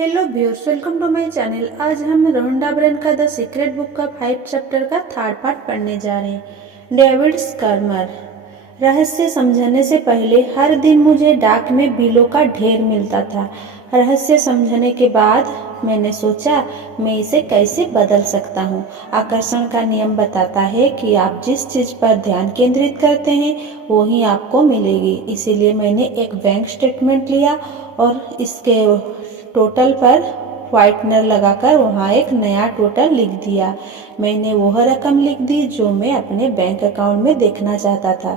Hello viewers, welcome to my channel. आज हम Rhonda Byrne का द सीक्रेट बुक का 5 चैप्टर का थर्ड पार्ट पढ़ने जा रहे हैं। डेविड स्कर्मर। रहस्य समझने से पहले हर दिन मुझे डाक में बिलों का ढेर मिलता था। रहस्य समझने के बाद मैंने सोचा मैं इसे कैसे बदल सकता हूँ। आकर्षण का नियम बताता है कि आप जिस चीज पर ध्यान केंद्रित करते हैं वो ही आपको मिलेगी। इसीलिए मैंने एक बैंक स्टेटमेंट लिया और इसके टोटल पर व्हाइटनर लगाकर वहाँ एक नया टोटल लिख दिया। मैंने वह रकम लिख दी जो मैं अपने बैंक अकाउंट में देखना चाहता था।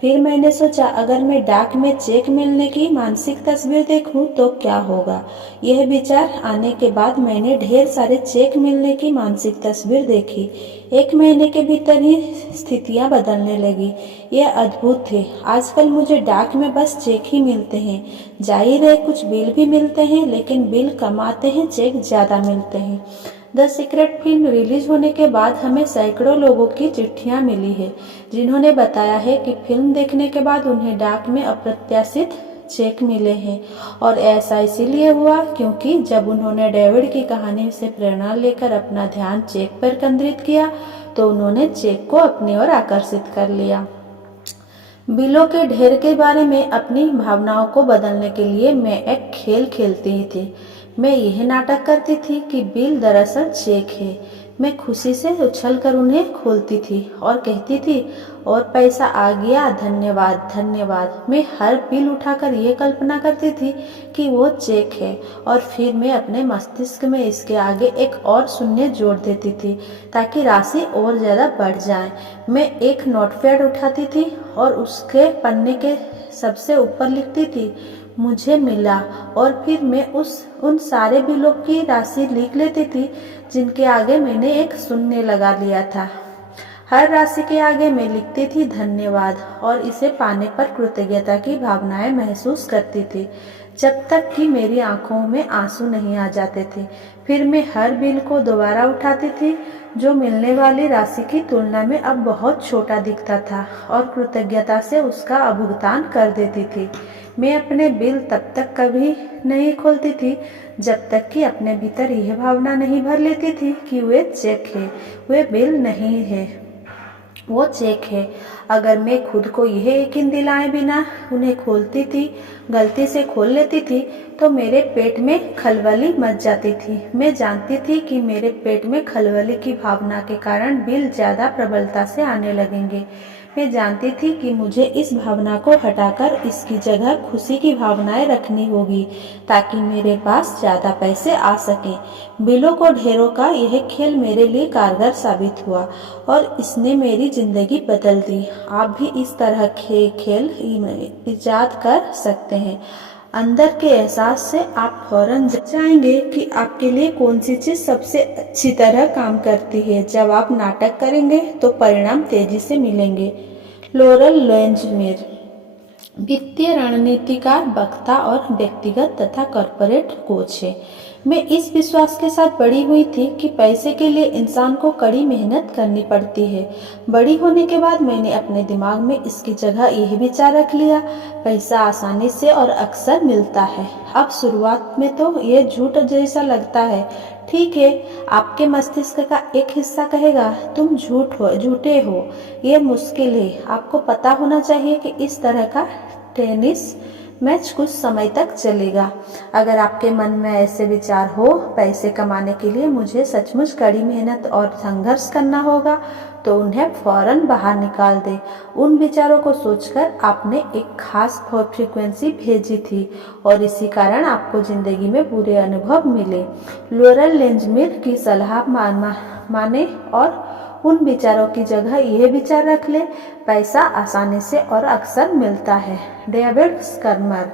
फिर मैंने सोचा अगर मैं डाक में चेक मिलने की मानसिक तस्वीर देखूं तो क्या होगा। यह विचार आने के बाद मैंने ढेर सारे चेक मिलने की मानसिक तस्वीर देखी। 1 महीने के भीतर ही स्थितियां बदलने लगी। यह अद्भुत थे। आजकल मुझे डाक में बस चेक ही मिलते हैं। जाहिर है कुछ बिल भी मिलते हैं, लेकिन बिल कम आते हैं, चेक ज्यादा मिलते हैं। द सीक्रेट फिल्म रिलीज होने के बाद हमें सैकड़ों लोगों की चिट्ठियां मिली है जिन्होंने बताया है कि फिल्म देखने के बाद उन्हें डाक में अप्रत्याशित चेक मिले हैं। और ऐसा इसीलिए हुआ क्योंकि जब उन्होंने डेविड की कहानी से प्रेरणा लेकर अपना ध्यान चेक पर केंद्रित किया तो उन्होंने चेक को अपनी ओर आकर्षित कर लिया। बिलों के ढेर के बारे में अपनी भावनाओं को बदलने के लिए मैं एक खेल खेलती थी। मैं यह नाटक करती थी कि बिल दरअसल चेक है। मैं खुशी से उछलकर उन्हें खोलती थी और कहती थी और पैसा आ गया, धन्यवाद धन्यवाद। मैं हर बिल उठाकर यह कल्पना करती थी कि वो चेक है और फिर मैं अपने मस्तिष्क में इसके आगे एक और शून्य जोड़ देती थी ताकि राशि और ज़्यादा बढ़ जाए। मैं एक नोटपैड उठाती थी और उसके पन्ने के सबसे ऊपर लिखती थी मुझे मिला, और फिर मैं उन सारे बिलों की राशि लिख लेती थी जिनके आगे मैंने एक शून्य लगा लिया था। हर राशि के आगे मैं लिखती थी धन्यवाद और इसे पाने पर कृतज्ञता की भावनाएं महसूस करती थी जब तक कि मेरी आंखों में आंसू नहीं आ जाते थे। फिर मैं हर बिल को दोबारा उठाती थी जो मिलने वाली राशि की तुलना में अब बहुत छोटा दिखता था और कृतज्ञता से उसका भुगतान कर देती थी। मैं अपने बिल तब तक कभी नहीं खोलती थी जब तक कि अपने भीतर यह भावना नहीं भर लेती थी कि वे चेक है, वे बिल नहीं है, वो चेक है। अगर मैं खुद को यह यकीन दिलाए बिना उन्हें खोलती थी, गलती से खोल लेती थी, तो मेरे पेट में खलबली मच जाती थी। मैं जानती थी कि मेरे पेट में खलबली की भावना के कारण बिल ज्यादा प्रबलता से आने लगेंगे। मैं जानती थी कि मुझे इस भावना को हटाकर इसकी जगह खुशी की भावनाएं रखनी होगी ताकि मेरे पास ज्यादा पैसे आ सकें। बिलों को ढेरों का यह खेल मेरे लिए कारगर साबित हुआ और इसने मेरी जिंदगी बदल दी। आप भी इस तरह के खेल इजाद कर सकते हैं। अंदर के एहसास से आप फौरन जाएंगे कि आपके लिए कौन सी चीज सबसे अच्छी तरह काम करती है। जब आप नाटक करेंगे तो परिणाम तेजी से मिलेंगे। लोरल लेंजमेर वित्तीय रणनीतिकार, वक्ता और व्यक्तिगत तथा कॉर्पोरेट कोच है। मैं इस विश्वास के साथ बड़ी हुई थी कि पैसे के लिए इंसान को कड़ी मेहनत करनी पड़ती है। बड़ी होने के बाद मैंने अपने दिमाग में इसकी जगह यह विचार रख लिया, पैसा आसानी से और अक्सर मिलता है। अब शुरुआत में तो यह झूठ जैसा लगता है, ठीक है। आपके मस्तिष्क का एक हिस्सा कहेगा तुम झूठे हो, ये मुश्किल है। आपको पता होना चाहिए कि इस तरह का टेनिस मैच कुछ समय तक चलेगा। अगर आपके मन में ऐसे विचार हो पैसे कमाने के लिए मुझे सचमुच कड़ी मेहनत और संघर्ष करना होगा, तो उन्हें फौरन बाहर निकाल दे। उन विचारों को सोचकर आपने एक खास फ्रीक्वेंसी भेजी थी और इसी कारण आपको जिंदगी में बुरे अनुभव मिले। लोरल लेंजमेर की सलाह माने और उन विचारों की जगह यह विचार रख ले, पैसा आसानी से और अक्सर मिलता है। डेविड स्कर्मर।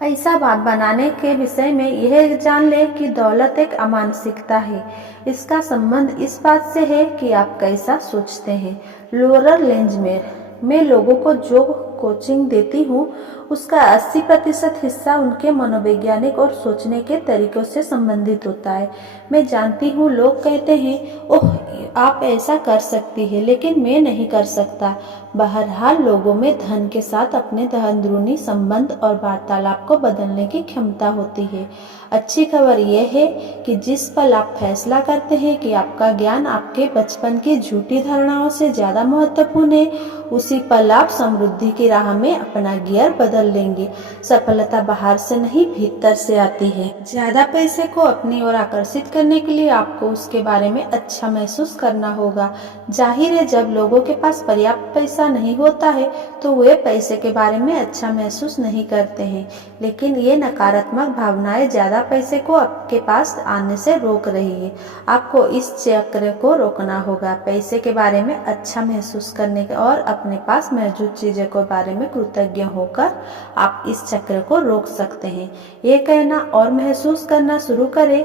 पैसा बनाने के विषय में यह जान ले कि दौलत एक अमानसिकता है। इसका संबंध इस बात से है कि आप कैसा सोचते हैं। लोरल लेंजमेर। मैं लोगों को जो कोचिंग देती हूँ उसका 80% हिस्सा उनके मनोवैज्ञानिक और सोचने के तरीकों से संबंधित होता है। मैं जानती हूँ लोग कहते हैं ओह आप ऐसा कर सकती है, लेकिन मैं नहीं कर सकता। बहरहाल लोगों में धन के साथ अपने अंदरूनी संबंध और वार्तालाप को बदलने की क्षमता होती है। अच्छी खबर यह है कि जिस पल आप फैसला करते हैं कि आपका ज्ञान आपके बचपन की झूठी धारणाओं से ज्यादा महत्वपूर्ण है, उसी पल आप समृद्धि की राह में अपना गियर बदल लेंगे। सफलता बाहर से नहीं, भीतर से आती है। ज्यादा पैसे को अपनी ओर आकर्षित करने के लिए आपको उसके बारे में अच्छा महसूस करना होगा। जाहिर है, जब लोगों के पास पर्याप्त पैसा नहीं होता है तो वे पैसे के बारे में अच्छा महसूस नहीं करते हैं, लेकिन ये नकारात्मक भावनाएं ज्यादा पैसे को आपके पास आने से रोक रही है। आपको इस चक्र को रोकना होगा। पैसे के बारे में अच्छा महसूस करने और अपने पास मौजूद चीजों के बारे में कृतज्ञ होकर आप इस चक्र को रोक सकते हैं। ये कहना और महसूस करना शुरू करें,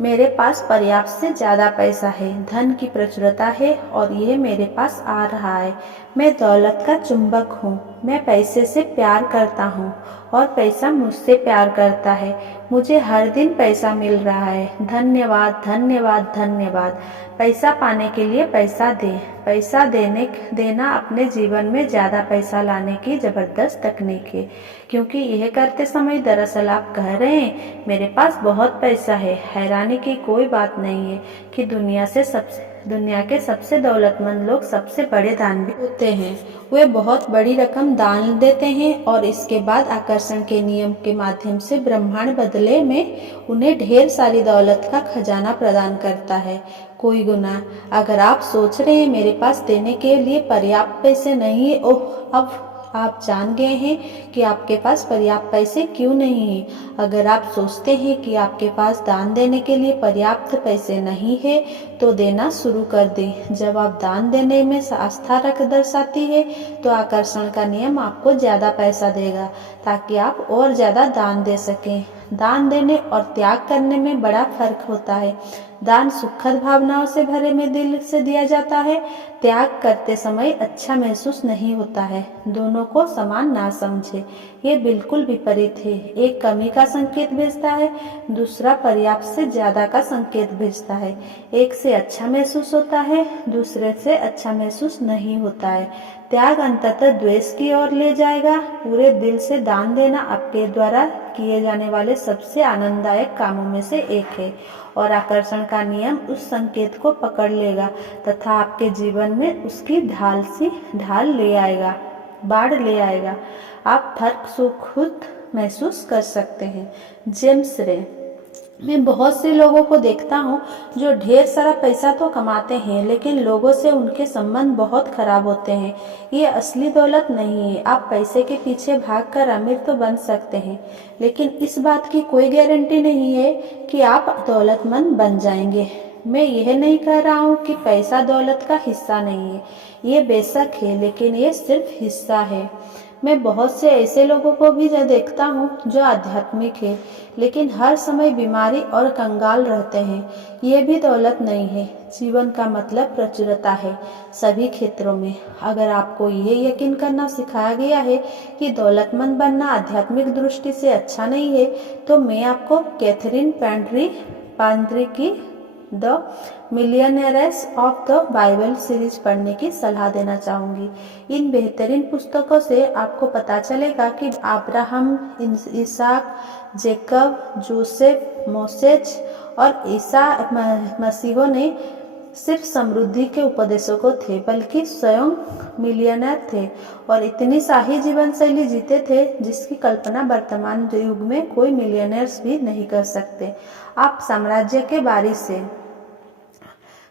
मेरे पास पर्याप्त से ज्यादा पैसा है, धन की प्रचुरता है और ये मेरे पास आ रहा है। मैं दौलत का चुंबक हूँ, मैं पैसे से प्यार करता हूँ और पैसा मुझसे प्यार करता है। मुझे हर दिन पैसा मिल रहा है। धन्यवाद, धन्यवाद, धन्यवाद। पैसा पाने के लिए पैसा दें। पैसा देना अपने जीवन में ज्यादा पैसा लाने की जबरदस्त तकनीक है, क्योंकि यह करते समय दरअसल आप कह रहे हैं, मेरे पास बहुत पैसा है। हैरानी की कोई बात नहीं है कि दुनिया के सबसे दौलतमंद लोग सबसे बड़े दान भी होते हैं। वे बहुत बड़ी रकम दान देते हैं और इसके बाद आकर्षण के नियम के माध्यम से ब्रह्मांड बदले में उन्हें ढेर सारी दौलत का खजाना प्रदान करता है। कोई गुना। अगर आप सोच रहे हैं मेरे पास देने के लिए पर्याप्त पैसे नहीं है, ओह, अब आप जान गए हैं कि आपके पास पर्याप्त पैसे क्यों नहीं है। अगर आप सोचते हैं कि आपके पास दान देने के लिए पर्याप्त पैसे नहीं है तो देना शुरू कर दें। जब आप दान देने में आस्था रख दर्शाती है तो आकर्षण का नियम आपको ज्यादा पैसा देगा ताकि आप और ज्यादा दान दे सकें। दान देने और त्याग करने में बड़ा फर्क होता है। दान सुखद भावनाओं से भरे में दिल से दिया जाता है। त्याग करते समय अच्छा महसूस नहीं होता है। दोनों को समान ना समझे, ये बिल्कुल विपरीत है। एक कमी का संकेत भेजता है, दूसरा पर्याप्त से ज्यादा का संकेत भेजता है। एक से अच्छा महसूस होता है, दूसरे से अच्छा महसूस नहीं होता है। त्याग अंततः द्वेष की ओर ले जाएगा। पूरे दिल से दान देना आपके द्वारा किए जाने वाले सबसे आनंददायक कामों में से एक है और आकर्षण का नियम उस संकेत को पकड़ लेगा तथा आपके जीवन में उसकी ढाल ले आएगा, बाढ़ ले आएगा। आप फर्क खुद महसूस कर सकते हैं। जेम्स रे। मैं बहुत से लोगों को देखता हूँ जो ढेर सारा पैसा तो कमाते हैं, लेकिन लोगों से उनके संबंध बहुत खराब होते हैं। ये असली दौलत नहीं है। आप पैसे के पीछे भागकर अमीर तो बन सकते हैं, लेकिन इस बात की कोई गारंटी नहीं है कि आप दौलतमंद बन जाएंगे। मैं यह नहीं कह रहा हूँ कि पैसा दौलत का हिस्सा नहीं है। ये बेशक है, लेकिन ये सिर्फ हिस्सा है। मैं बहुत से ऐसे लोगों को भी देखता हूँ जो आध्यात्मिक है, लेकिन हर समय बीमारी और कंगाल रहते हैं। ये भी दौलत नहीं है। जीवन का मतलब प्रचुरता है सभी क्षेत्रों में। अगर आपको ये यकीन करना सिखाया गया है कि दौलतमंद बनना आध्यात्मिक दृष्टि से अच्छा नहीं है, तो मैं आपको कैथरीन पांड्री की the millionaires of the Bible series पढ़ने की सलाह देना चाहूंगी। इन बेहतरीन पुस्तकों से आपको पता चलेगा कि अब्राहम, इसहाक, जेकब, जोसेफ, मोसेस और ईसा मसीहों ने सिर्फ समृद्धि के उपदेशों को थे, बल्कि स्वयं मिलियनर थे और इतनी शाही जीवन शैली जीते थे जिसकी कल्पना वर्तमान युग में कोई मिलियनर्स भी नहीं कर सकते। आप साम्राज्य के बारिश से।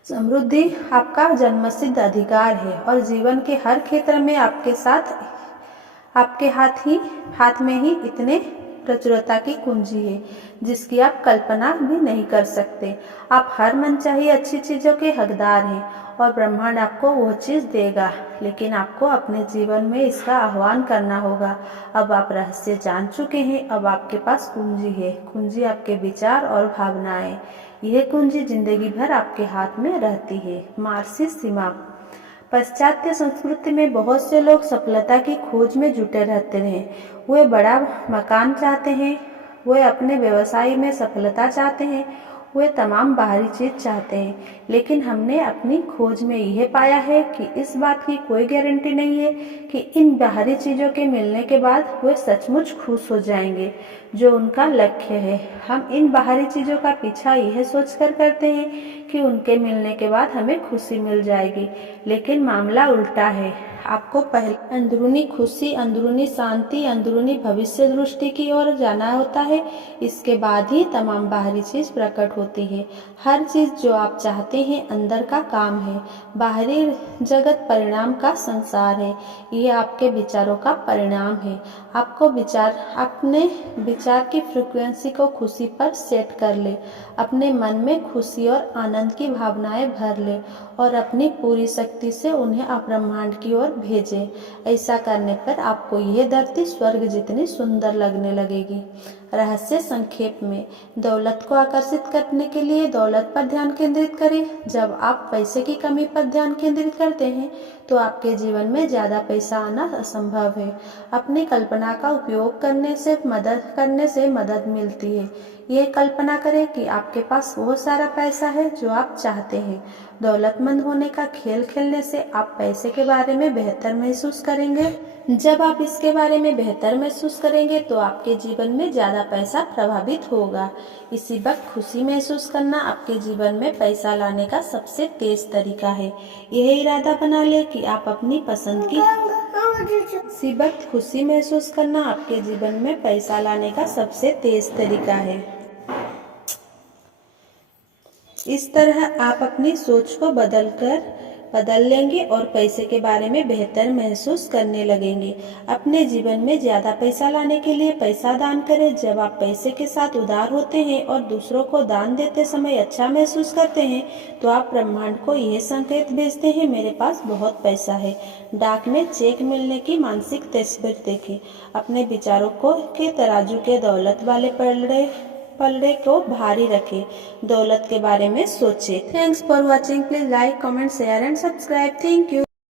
समृद्धि आपका जन्मसिद्ध अधिकार है और जीवन के हर क्षेत्र में आपके हाथ में ही इतने प्रचुरता की कुंजी है जिसकी आप कल्पना भी नहीं कर सकते। आप हर मनचाही अच्छी चीजों के हकदार हैं और ब्रह्मांड आपको वो चीज देगा, लेकिन आपको अपने जीवन में इसका आह्वान करना होगा। अब आप रहस्य जान चुके हैं। अब आपके पास कुंजी है। कुंजी आपके विचार और भावनाएं। यह कुंजी जिंदगी भर आपके हाथ में रहती है। मार्सी सीमा। पाश्चात्य संस्कृति में बहुत से लोग सफलता की खोज में जुटे रहते हैं। वे बड़ा मकान चाहते हैं, वे अपने व्यवसाय में सफलता चाहते हैं, वे तमाम बाहरी चीज चाहते हैं, लेकिन हमने अपनी खोज में यह पाया है कि इस बात की कोई गारंटी नहीं है कि इन बाहरी चीजों के मिलने के बाद वे सचमुच खुश हो जाएंगे जो उनका लक्ष्य है। हम इन बाहरी चीजों का पीछा यह सोचकर करते हैं कि उनके मिलने के बाद हमें खुशी मिल जाएगी, लेकिन मामला उल्टा है। आपको पहले अंदरूनी खुशी, अंदरूनी शांति, अंदरूनी भविष्य दृष्टि की ओर जाना होता है। इसके बाद ही तमाम बाहरी चीज प्रकट होती है। हर चीज जो आप चाहते हैं अंदर का काम है। बाहरी जगत परिणाम का संसार है। ये आपके विचारों का परिणाम है। आपको अपने विचार की फ्रीक्वेंसी को खुशी पर सेट कर ले। अपने मन में खुशी और आनंद की भावनाएं भर ले और अपनी पूरी शक्ति से उन्हें ब्रह्मांड की ओर भेजें। ऐसा करने पर आपको यह धरती स्वर्ग जितनी सुंदर लगने लगेगी। रहस्य संक्षेप में, दौलत को आकर्षित करने के लिए दौलत पर ध्यान केंद्रित करें। जब आप पैसे की कमी पर ध्यान केंद्रित करते हैं तो आपके जीवन में ज्यादा पैसा आना असंभव है। अपनी कल्पना का उपयोग करने से मदद मिलती है। ये कल्पना करें कि आपके पास वो सारा पैसा है जो आप चाहते हैं। दौलतमंद होने का खेल खेलने से आप पैसे के बारे में बेहतर महसूस करेंगे। जब आप इसके बारे में बेहतर महसूस करेंगे तो आपके जीवन में ज्यादा पैसा प्रभावित होगा। इसी वक्त खुशी महसूस करना आपके जीवन में पैसा लाने का सबसे तेज तरीका है। यह इरादा बना ले कि आप अपनी पसंद की इसी वक्त खुशी महसूस करना आपके जीवन में पैसा लाने का सबसे तेज तरीका है। इस तरह आप अपनी सोच को बदल लेंगे और पैसे के बारे में बेहतर महसूस करने लगेंगे। अपने जीवन में ज्यादा पैसा लाने के लिए पैसा दान करें। जब आप पैसे के साथ उदार होते हैं और दूसरों को दान देते समय अच्छा महसूस करते हैं तो आप ब्रह्मांड को यह संकेत भेजते हैं, मेरे पास बहुत पैसा है। डाक में चेक मिलने की मानसिक तस्वीर देखें। अपने विचारों के तराजू के दौलत वाले पलड़े को भारी रखें। दौलत के बारे में सोचें। Thanks for watching. Please like, comment, share and subscribe. Thank you.